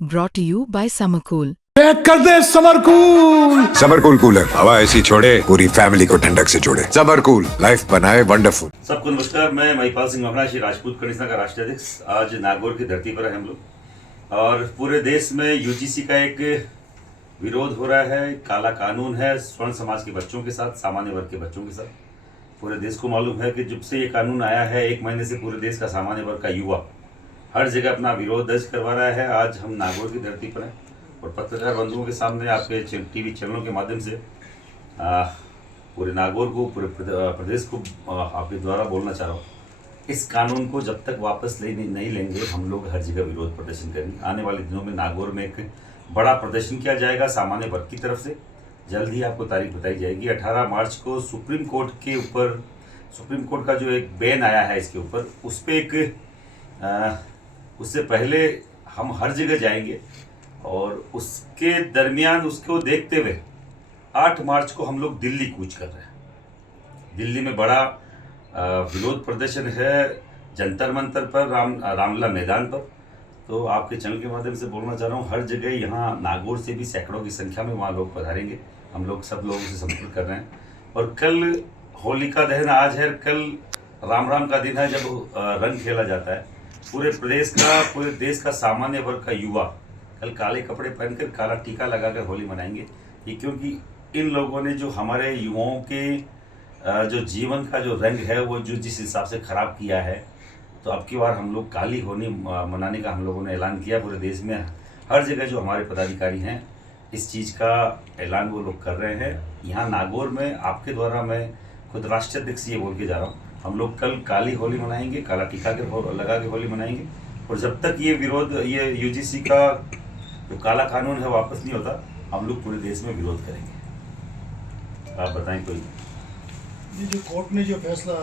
brought to you by Summercool. Pack कर दे summer cool. Summer cool cooler हवा ऐसी छोड़े पूरी फैमिली को ठंडक से जोड़े। समरकूल लाइफ बनाए वंडरफुल। सबको नमस्कार, मैं महिपाल सिंह मखना, श्री राजपूत कनिष्ठा का राष्ट्रीय अध्यक्ष। आज नागौर की धरती पर है हम लोग और पूरे देश में यूजीसी का एक विरोध हो रहा है। काला कानून है स्वर्ण समाज के बच्चों के साथ, सामान्य वर्ग के बच्चों के साथ। पूरे देश को मालूम है कि जब से ये कानून आया है 1 महीने से पूरे देश का सामान्य वर्ग का युवा हर जगह अपना विरोध दर्ज करवा रहा है। आज हम नागौर की धरती पर हैं और पत्रकार बंधुओं के सामने आपके टीवी चैनलों के माध्यम से पूरे नागौर को, पूरे प्रदेश को आपके द्वारा बोलना चाह रहा हूँ। इस कानून को जब तक वापस नहीं लेंगे हम लोग हर जगह विरोध प्रदर्शन करेंगे। आने वाले दिनों में नागौर में एक बड़ा प्रदर्शन किया जाएगा सामान्य वर्ग की तरफ से। जल्द ही आपको तारीख बताई जाएगी। 18 मार्च को सुप्रीम कोर्ट के ऊपर, सुप्रीम कोर्ट का जो एक बैन आया है इसके ऊपर, उस पर एक उससे पहले हम हर जगह जाएंगे और उसके दरमियान उसको देखते हुए 8 मार्च को हम लोग दिल्ली कूच कर रहे हैं। दिल्ली में बड़ा विरोध प्रदर्शन है जंतर मंतर पर, रामलला मैदान पर। तो आपके चैनल के माध्यम से बोलना चाह रहा हूँ, हर जगह यहाँ नागौर से भी सैकड़ों की संख्या में वहाँ लोग पधारेंगे। हम लोग सब लोगों से संपर्क कर रहे हैं। और कल होलिका दहन आज है, कल राम राम का दिन है जब रंग खेला जाता है। पूरे प्रदेश का, पूरे देश का सामान्य वर्ग का युवा कल काले कपड़े पहनकर, काला टीका लगाकर होली मनाएंगे। ये क्योंकि इन लोगों ने जो हमारे युवाओं के जो जीवन का जो रंग है वो जो जिस हिसाब से खराब किया है, तो अब की बार हम लोग काली होली मनाने का हम लोगों ने ऐलान किया। पूरे देश में हर जगह जो हमारे पदाधिकारी हैं इस चीज़ का ऐलान वो लोग कर रहे हैं। यहाँ नागौर में आपके द्वारा मैं खुद राष्ट्रीय अध्यक्ष ये बोल के जा रहा हूँ, हम लोग कल काली होली मनाएंगे, काला टीका के लगा के होली मनाएंगे। और जब तक ये विरोध, ये यूजीसी का जो काला कानून है वापस नहीं होता, हम लोग पूरे देश में विरोध करेंगे। आप बताएं कोई। ये जो कोर्ट ने जो फैसला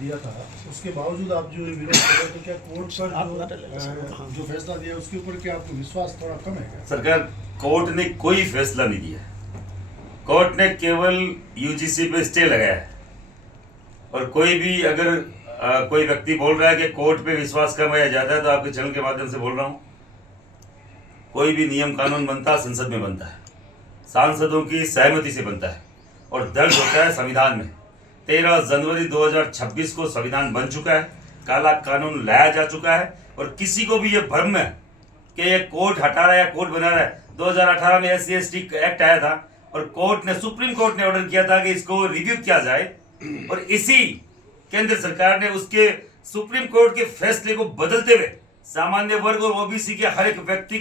दिया था उसके बावजूद आप जो विरोध कर रहे हैं, तो क्या कोर्ट पर जो फैसला दिया उसके ऊपर क्या आपको विश्वास थोड़ा कम है क्या? सरकार, कोर्ट ने कोई फैसला नहीं दिया। कोर्ट ने केवल यूजीसी पे स्टे लगाया है। और कोई भी अगर कोई व्यक्ति बोल रहा है कि कोर्ट पे विश्वास कम या ज्यादा है, तो आपके चैनल के माध्यम से बोल रहा हूँ, कोई भी नियम कानून बनता है संसद में बनता है, सांसदों की सहमति से बनता है और दर्ज होता है संविधान में। 13 जनवरी 2026 को संविधान बन चुका है, काला कानून लाया जा चुका है। और किसी को भी ये भ्रम है कि ये कोर्ट हटा रहा है या कोर्ट बना रहा है। 2018 में SC/ST एक्ट आया था और कोर्ट ने, सुप्रीम कोर्ट ने ऑर्डर किया था कि इसको रिव्यू किया जाए और इसी केंद्र सरकार ने उसके सुप्रीम कोर्ट के फैसले को बदलते हुए सामान्य वर्ग और ओबीसी के हर एक व्यक्ति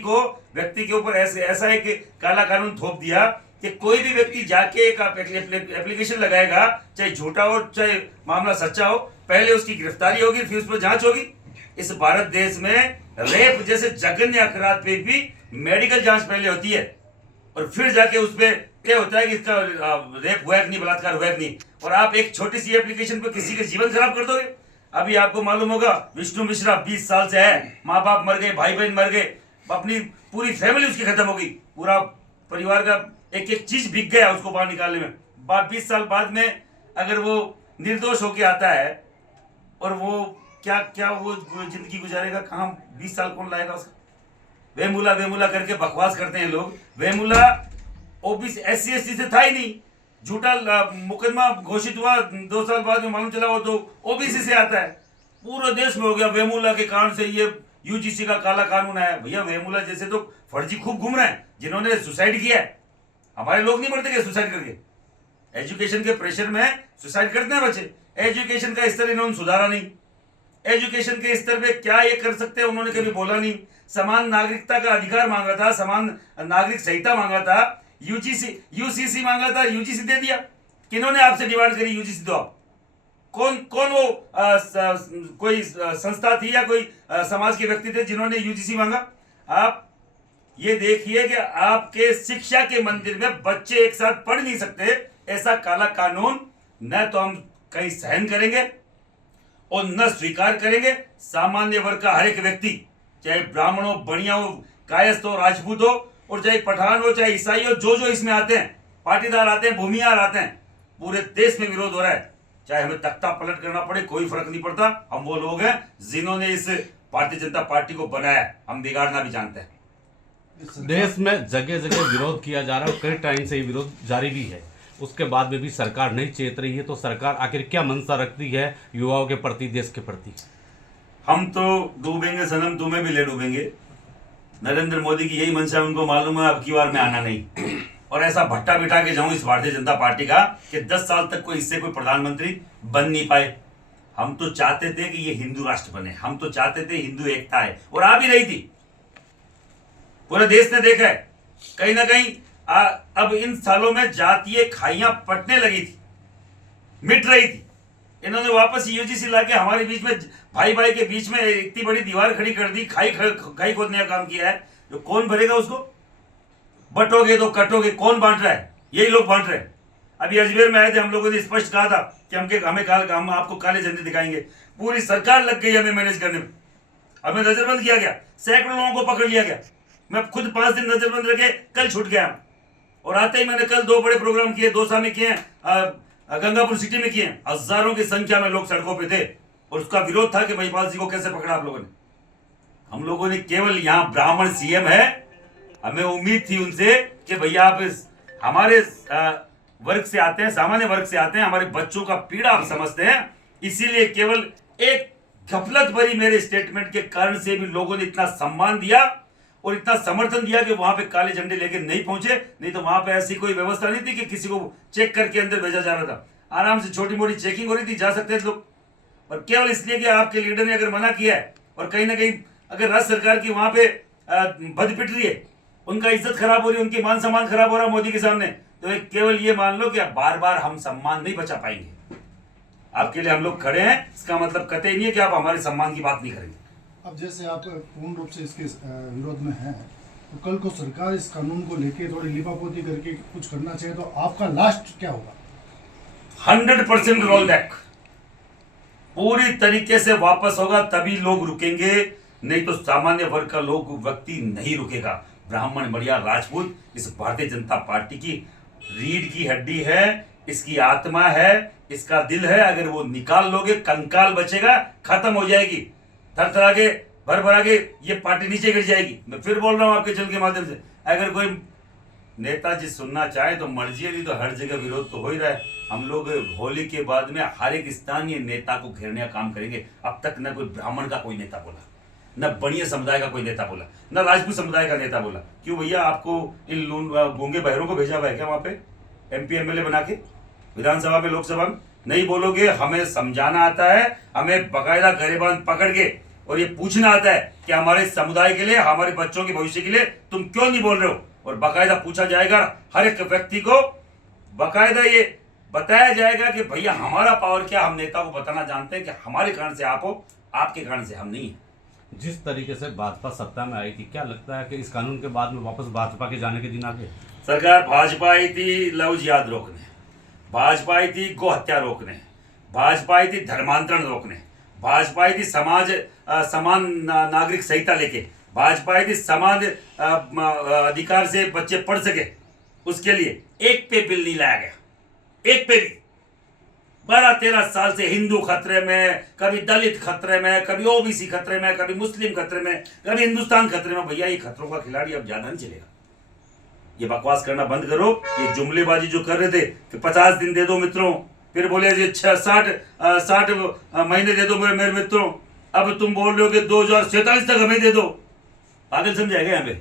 के ऊपर ऐसा एक काला कानून थोप दिया कि कोई भी व्यक्ति जाके एक एप्लीकेशन लगाएगा, चाहे झूठा हो चाहे मामला सच्चा हो, पहले उसकी गिरफ्तारी होगी, फिर उस पर जांच होगी। इस भारत देश में रेप जैसे जघन्य अपराध पे भी मेडिकल जांच पहले होती है और फिर जाके उस पर क्या होता है कि इसका रेप हुआ कि नहीं, बलात्कार हुआ कि नहीं। और आप एक छोटी सी एप्लीकेशन पर किसी का जीवन खराब कर दोगे। अभी आपको मालूम होगा विष्णु मिश्रा 20 साल से है, माँ बाप मर गए, भाई बहन मर गए, अपनी पूरी फैमिली उसकी खत्म हो गई, पूरा परिवार का एक एक चीज बिक गया उसको बाहर निकालने में। 20 साल बाद में अगर वो निर्दोष होके आता है और वो क्या वो जिंदगी गुजारेगा, कहाँ 20 साल कौन लाएगा उसका? वेमुला करके बकवास करते हैं लोग। वेमुला ओबीसी SC/ST से था ही नहीं, झूठा मुकदमा घोषित हुआ, 2 साल बाद में मालूम चला वो तो ओबीसी से आता है। पूरे देश में हो गया वेमुला के कारण से ये यूजीसी का काला कानून आया। भैया वेमुला जैसे तो फर्जी खूब घूम रहे हैं जिन्होंने सुसाइड किया है। हमारे लोग नहीं मरते क्या सुसाइड करके? एजुकेशन के प्रेशर में सुसाइड करते हैं बच्चे। एजुकेशन का स्तर इन्होंने सुधारा नहीं। एजुकेशन के स्तर पे क्या ये कर सकते हैं उन्होंने कभी बोला नहीं। समान नागरिकता का अधिकार मांगा था, समान नागरिक संहिता मांगा था, यूसीसी मांगा था, यूजीसी दे दिया। किन्होंने आपसे डिमांड करी यूजीसी दो? आप कौन वो कोई संस्था थी या कोई समाज के व्यक्ति थे जिन्होंने यूजीसी मांगा? आप ये देखिए कि आपके शिक्षा के मंदिर में बच्चे एक साथ पढ़ नहीं सकते, ऐसा काला कानून न तो हम कहीं सहन करेंगे और न स्वीकार करेंगे। सामान्य वर्ग का हर एक व्यक्ति, चाहे ब्राह्मण हो, बनिया हो, कायस्थ हो, राजपूत हो, और चाहे पठान हो, चाहे ईसाई हो, जो इसमें आते हैं, पाटीदार आते हैं, भूमिहार आते हैं, पूरे देश में विरोध हो रहा है। चाहे हमें तख्ता पलट करना पड़े, कोई फर्क नहीं पड़ता। हम वो लोग हैं जिन्होंने इस भारतीय जनता पार्टी को बनाया, हम बिगाड़ना भी जानते हैं। देश में जगह जगह विरोध किया जा रहा है और कई टाइम से ये विरोध जारी भी है, उसके बाद में भी सरकार नहीं चेत रही है। तो सरकार आखिर क्या मंशा रखती है युवाओं के प्रति, देश के प्रति? हम तो डूबेंगे सनम, तुम्हें भी ले डूबेंगे। नरेंद्र मोदी की यही मंशा, उनको मालूम है अब की बार में आना नहीं, और ऐसा भट्टा बिठा के जाऊं इस भारतीय जनता पार्टी का कि 10 साल तक कोई इससे कोई प्रधानमंत्री बन नहीं पाए। हम तो चाहते थे कि ये हिंदू राष्ट्र बने, हम तो चाहते थे हिंदू एकता है, और आ भी रही थी। पूरे देश ने देखा है कहीं ना कहीं अब इन सालों में जातीय खाइयां पटने लगी थी, मिट रही थी। इन्होंने वापस यूजीसी लाके हमारे बीच में, भाई भाई के बीच में इतनी बड़ी दीवार खड़ी कर दी, खाई खोदने का काम किया है। जो कौन भरेगा उसको? बटोगे तो कटोगे, कौन बांट रहा है? यही लोग बांट रहे हैं। अभी अजमेर में आए थे, हम लोगों ने स्पष्ट कहा था कि हम आपको काले झंडे दिखाएंगे। पूरी सरकार लग गई हमें मैनेज करने में, हमें नजरबंद किया गया, सैकड़ों लोगों को पकड़ लिया गया। मैं खुद 5 दिन नजरबंद रखे, कल छूट गया। और आते ही मैंने कल 2 बड़े प्रोग्राम किए, दौसा में किए, गंगापुर सिटी में किए। हजारों की संख्या में लोग सड़कों पे थे, और उसका विरोध था कि महिपाल जी को कैसे पकड़ा आप लोगों ने। हम लोगों ने केवल, यहाँ ब्राह्मण सीएम है, हमें उम्मीद थी उनसे कि भैया आप हमारे वर्ग से आते हैं, सामान्य वर्ग से आते हैं, हमारे बच्चों का पीड़ा आप समझते हैं, इसीलिए केवल एक गफलत भरी मेरे स्टेटमेंट के कारण से भी लोगों ने इतना सम्मान दिया और इतना समर्थन दिया कि वहां पे काले झंडे लेके नहीं पहुंचे। नहीं तो वहां पे ऐसी कोई व्यवस्था नहीं थी कि किसी को चेक करके अंदर भेजा जा रहा था। आराम से छोटी मोटी चेकिंग हो रही थी, जा सकते थे लोग। और केवल इसलिए कि आपके लीडर ने अगर मना किया है, और कहीं ना कहीं अगर राज्य सरकार की वहां पे बद पिट रही है, उनका इज्जत खराब हो रही है, उनकी मान सम्मान खराब हो रहा है मोदी के सामने, तो एक केवल ये मान लो कि बार बार हम सम्मान नहीं बचा पाएंगे। आपके लिए हम लोग खड़े हैं, इसका मतलब कतई नहीं है कि आप हमारे सम्मान की बात नहीं करेंगे। अब जैसे आप पूर्ण रूप से इसके विरोध में हैं, तो कल को सरकार इस कानून को लेके थोड़ी लिपापोती करके कुछ करना चाहिए, तो आपका लास्ट क्या होगा? 100% रोल बैक, पूरी तरीके से वापस होगा, तभी लोग रुकेंगे, नहीं तो सामान्य वर्ग का लोग व्यक्ति नहीं रुकेगा। ब्राह्मण बढ़िया राजपूत इस भारतीय जनता पार्टी की रीढ़ की हड्डी है, इसकी आत्मा है, इसका दिल है। अगर वो निकाल लोगे, कंकाल बचेगा, खत्म हो जाएगी, थर के भर भरा के ये पार्टी नीचे गिर जाएगी। मैं फिर बोल रहा हूं आपके चल के माध्यम से, अगर कोई नेताजी सुनना चाहे तो मर्जी है, नहीं तो हर जगह विरोध तो हो ही रहा है। हम लोग होली के बाद में हर एक स्थानीय नेता को घेरने का काम करेंगे। अब तक न कोई ब्राह्मण का कोई नेता बोला, न बनिया समुदाय का कोई नेता बोला, न राजपूत समुदाय का नेता बोला। क्यों भैया, आपको इन गूंगे बहरों को भेजा हुआ है क्या वहां पे MP MLA बना के विधानसभा में, लोकसभा में? नहीं बोलोगे। हमें समझाना आता है, हमें बकायदा गरेबान पकड़ के और ये पूछना आता है कि हमारे समुदाय के लिए, हमारे बच्चों के भविष्य के लिए तुम क्यों नहीं बोल रहे हो, और बकायदा पूछा जाएगा। हर एक व्यक्ति को बकायदा ये बताया जाएगा कि भैया हमारा पावर क्या। हम नेता को बताना जानते हैं कि हमारे कारण से आप हो, आपके कारण से हम नहीं है। जिस तरीके से भाजपा सत्ता में आई थी, क्या लगता है कि इस कानून के बाद में वापस भाजपा के जाने के दिन आ गए? सरकार भाजपा आई थी लव जिहाद रोकने, भाजपा आई थी गौ हत्या रोकने, भाजपा आई थी धर्मांतरण रोकने, भाजपा आई थी समान नागरिक संहिता लेके, भाजपा आई थी समान अधिकार से बच्चे पढ़ सके, उसके लिए एक पे बिल नहीं लाया गया, एक पे भी। 12-13 साल से हिंदू खतरे में, कभी दलित खतरे में, कभी OBC खतरे में, कभी मुस्लिम खतरे में, कभी हिंदुस्तान खतरे में। भैया ये खतरों का खिलाड़ी अब ज्यादा नहीं चलेगा। ये बकवास करना बंद करो। ये जुमलेबाजी जो कर रहे थे कि 50 दिन दे दो मित्रों, फिर बोले 60 महीने दे दो मेरे मित्रों, अब तुम बोल रहे हो कि 2047 तक हमें दे दो। पागल समझाएगा यहाँ पे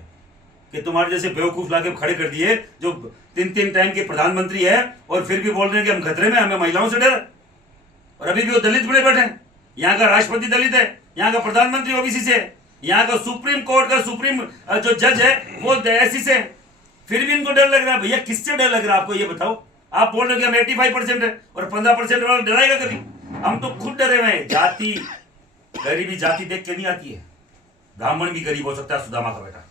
कि तुम्हारे जैसे बेवकूफ लाके खड़े कर दिए जो 3 टाइम के प्रधानमंत्री है, और फिर भी बोल रहे हैं कि हम खतरे में, हमें महिलाओं से डर। और अभी भी वो दलित बड़े बैठे हैं। यहाँ का राष्ट्रपति दलित है, यहाँ का प्रधानमंत्री OBC से है, यहाँ का सुप्रीम कोर्ट का सुप्रीम जो जज है वो SC से है, फिर भी इनको डर लग रहा है। भैया किससे डर लग रहा है आपको ये बताओ? आप बोल रहे हो कि हम 85% है, और 15% वाला डराएगा कभी? हम तो खुद डरे हुए हैं। जाति, गरीबी जाति देख के नहीं आती है। ब्राह्मण भी गरीब हो सकता है, सुदामा का बेटा,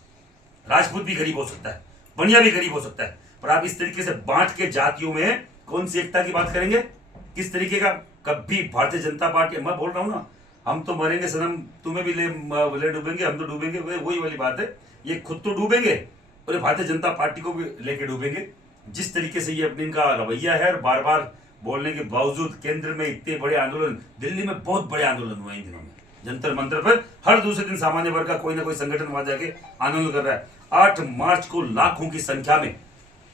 राजपूत भी गरीब हो सकता है, बनिया भी गरीब हो सकता है, पर आप इस तरीके से बांट के जातियों में कौन सी एकता की बात करेंगे? किस तरीके का? कभी भारतीय जनता पार्टी, मैं बोल रहा हूं ना, हम तो मरेंगे सनम, तुम्हें भी ले डूबेंगे, हम तो डूबेंगे। वही वाली बात है, ये खुद तो डूबेंगे और भारतीय जनता पार्टी को भी लेके डूबेंगे। जिस तरीके से ये अपने इनका रवैया है, और बार बार बोलने के बावजूद केंद्र में इतने बड़े आंदोलन, दिल्ली में बहुत बड़े आंदोलन हुए इन दिनों में, जंतर मंतर पर हर दूसरे दिन सामान्य वर्ग का कोई ना कोई संगठन वहां जाके आंदोलन कर रहा है। 8 मार्च को लाखों की संख्या में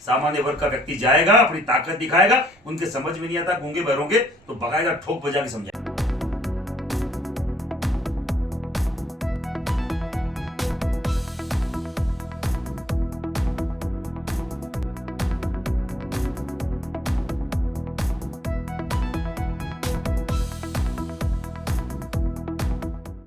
सामान्य वर्ग का व्यक्ति जाएगा, अपनी ताकत दिखाएगा। उनके समझ में नहीं आता, गूंगे बहरों के, तो बकायदा ठोक बजा के समझाएगा।